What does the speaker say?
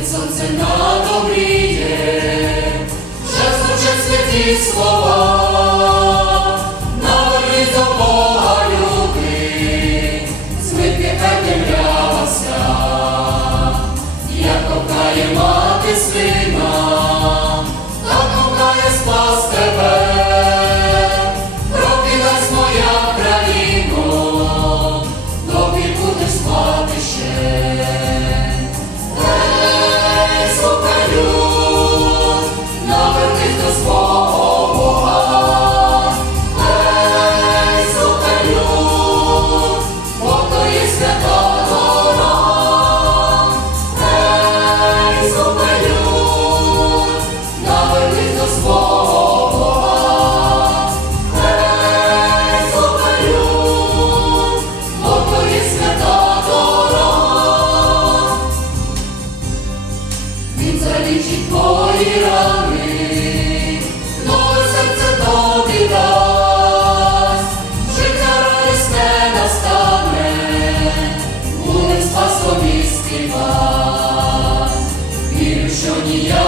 Сонце на добріє, вже звучать святі слова, що ніяк.